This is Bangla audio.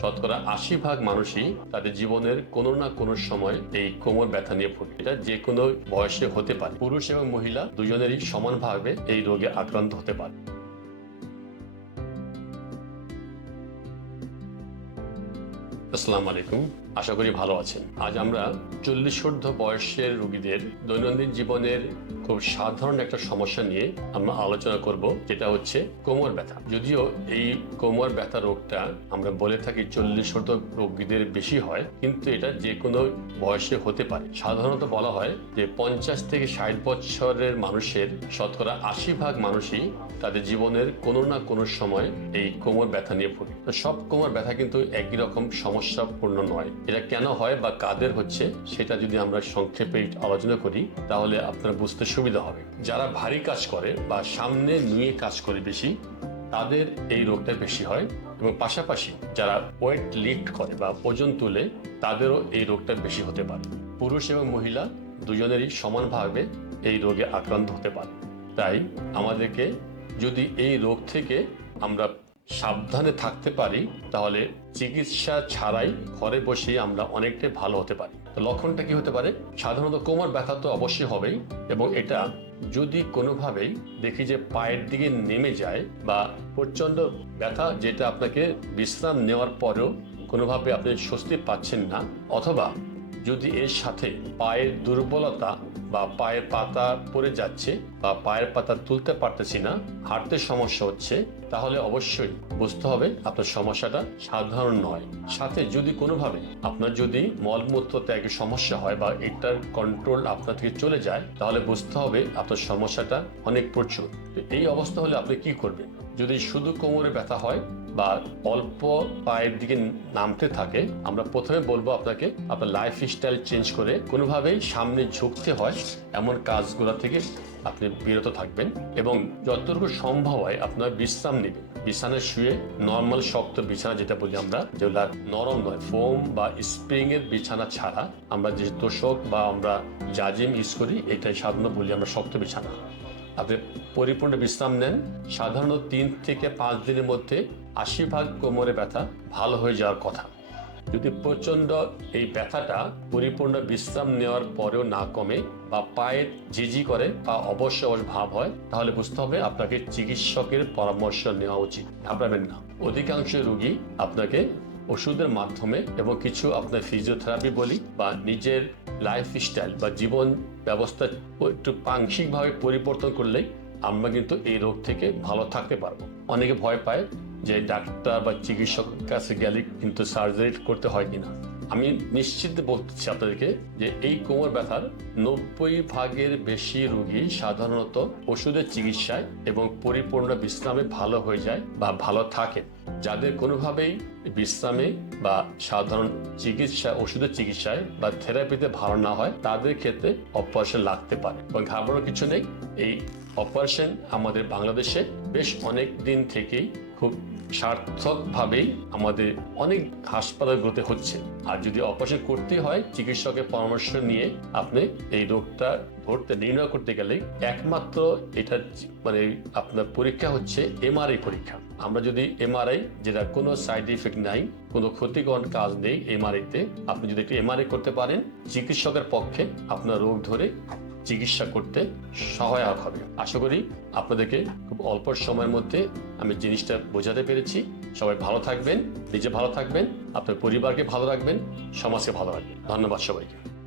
শতকরা আশি ভাগ মানুষই তাদের জীবনের কোনো না কোনো সময় এই কোমর ব্যথা নিয়ে ভুগে এটা যে কোনো বয়সে হতে পারে। পুরুষ এবং মহিলা দুজনেরই সমানভাবে এই রোগে আক্রান্ত হতে পারে। আসসালামু আলাইকুম। আশা করি ভালো আছেন। আজ আমরা চল্লিশ ঊর্ধ্ব বয়সের রোগীদের দৈনন্দিন জীবনের খুব সাধারণ একটা সমস্যা নিয়ে আমরা আলোচনা করব, যেটা হচ্ছে কোমর ব্যথা। যদিও এই কোমর ব্যথা রোগটা আমরা বলে থাকি চল্লিশ রোগীদের বেশি হয়, কিন্তু এটা যে কোনো বয়সে হতে পারে। সাধারণত বলা হয় যে পঞ্চাশ থেকে ষাট বছরের মানুষের শতকরা আশি ভাগ মানুষই তাদের জীবনের কোনো না কোনো সময় এই কোমর ব্যথা নিয়ে ভুগে। সব কোমর ব্যথা কিন্তু একই রকম সমস্যাপূর্ণ নয়। এটা কেন হয় বা কাদের হচ্ছে, সেটা যদি আমরা সংক্ষেপে আলোচনা করি, তাহলে আপনার বুঝতে সুবিধা হবে। যারা ভারী কাজ করে বা সামনে নিয়ে কাজ করে বেশি, তাদের এই রোগটা বেশি হয় এবং পাশাপাশি যারা ওয়েট লিফট করে বা ওজন তুলে, তাদেরও এই রোগটা বেশি হতে পারে। পুরুষ এবং মহিলা দুজনেরই সমানভাবে এই রোগে আক্রান্ত হতে পারে। তাই আমাদেরকে যদি এই রোগ থেকে আমরা সাবধানে থাকতে পারি, তাহলে চিকিৎসা ছাড়াই ঘরে বসেই আমরা অনেকটাই ভালো হতে পারি। তো লক্ষণটা কি হতে পারে? সাধারণত কোমর ব্যথা তো অবশ্যই হবেই এবং এটা যদি কোনোভাবেই দেখি যে পায়ের দিকে নেমে যায় বা প্রচণ্ড ব্যথা যেটা আপনাকে বিশ্রাম নেওয়ার পরেও কোনোভাবে আপনি স্বস্তি পাচ্ছেন না, অথবা যদি এর সাথে পায়ের দুর্বলতা বা পায়ের পাতা পড়ে যাচ্ছে বা পায়ের পাতা তুলতে পারতেছি না, হাঁটতে সমস্যা হচ্ছে, তাহলে অবশ্যই বুঝতে হবে আপনার সমস্যাটা সাধারণ নয়। সাথে যদি কোনোভাবে আপনার যদি মলমূত্র ত্যাগের সমস্যা হয় বা এটার কন্ট্রোল আপনার থেকে চলে যায়, তাহলে বুঝতে হবে আপনার সমস্যাটা অনেক প্রচুর। এই অবস্থা হলে আপনি কি করবেন? যদি শুধু কোমরে ব্যথা হয় বা অল্প পায়ের দিকে নামতে থাকে, আমরা প্রথমে বলব আপনাকে আপনার লাইফ স্টাইল চেঞ্জ করে কোনোভাবেই সামনে ঝুঁকতে হয় এমন কাজগুলো থেকে আপনি বিরত থাকবেন এবং যতটুকু সম্ভব হয় আপনার বিশ্রাম নেবেন। বিছানায় শুয়ে নর্মাল শক্ত বিছানা যেটা বলি আমরা, যেগুলা নরম নয় ফোম বা স্প্রিং এর বিছানা ছাড়া আমরা যে তোষক বা আমরা জাজিম ইউজ করি, এটাই সাধারণত বলি আমরা শক্ত বিছানা। আপনি পরিপূর্ণ বিশ্রাম নেন। সাধারণত তিন থেকে পাঁচ দিনের মধ্যে আশি ভাগ কোমরে ব্যথা ভালো হয়ে যাওয়ার কথা। যদি প্রচণ্ড এই ব্যথাটা পরিপূর্ণ বিশ্রাম নেওয়ার পরেও না কমে বা পায়ের ঝিঝি করে বা অবশ্য ভাব হয়, তাহলে বুঝতে হবে আপনাকে চিকিৎসকের পরামর্শ নেওয়া উচিত। ঘাবড়াবেন না। অধিকাংশ রোগী আপনাকে ওষুধের মাধ্যমে এবং কিছু আপনার ফিজিওথেরাপি বলি বা নিজের লাইফ স্টাইল বা জীবন ব্যবস্থা একটু আংশিকভাবে পরিবর্তন করলেই আমরা কিন্তু এই রোগ থেকে ভালো থাকতে পারব। অনেকে ভয় পায় যে ডাক্তার বা চিকিৎসকের কাছে গেলে কিন্তু সার্জারি করতে হয় কিনা। আমি নিশ্চিত বলতেছি আপনাদেরকে যে এই কোমর ব্যথার নব্বই ভাগের বেশি রোগী সাধারণত ওষুধের চিকিৎসায় এবং পরিপূর্ণ বিশ্রামে ভালো হয়ে যায় বা ভালো থাকে যাদের কোনোভাবেই বিশ্রামে বা সাধারণ চিকিৎসা, ওষুধের চিকিৎসায় বা থেরাপিতে ভালো না হয়, তাদের ক্ষেত্রে অপারেশন লাগতে পারে। এবং ঘাবড়ানোর কিছু নেই, এই অপারেশন আমাদের বাংলাদেশে বেশ অনেক দিন থেকেই খুব সার্থকভাবেই আমাদের অনেক হাসপাতালগুলোতে হচ্ছে। আর যদি অপারেশন করতে হয়, চিকিৎসকের পরামর্শ নিয়ে আপনি এই রোগটা ধরতে, নির্ণয় করতে গেলে একমাত্র এটা মানে আপনার পরীক্ষা হচ্ছে এমআরআই পরীক্ষা। আমরা যদি এমআরআই যেটা কোনো সাইড ইফেক্ট নাই, কোনো ক্ষতিকর কাজ নেই এমআরআইতে আপনি যদি একটু এমআরআই করতে পারেন, চিকিৎসকের পক্ষে আপনার রোগ ধরে চিকিৎসা করতে সহায়ক হবে। আশা করি আপনাদেরকে খুব অল্প সময়ের মধ্যে আমি জিনিসটা বোঝাতে পেরেছি। সবাই ভালো থাকবেন, নিজে ভালো থাকবেন, আপনার পরিবারকে ভালো রাখবেন, সমাজকে ভালো রাখবেন। ধন্যবাদ সবাইকে।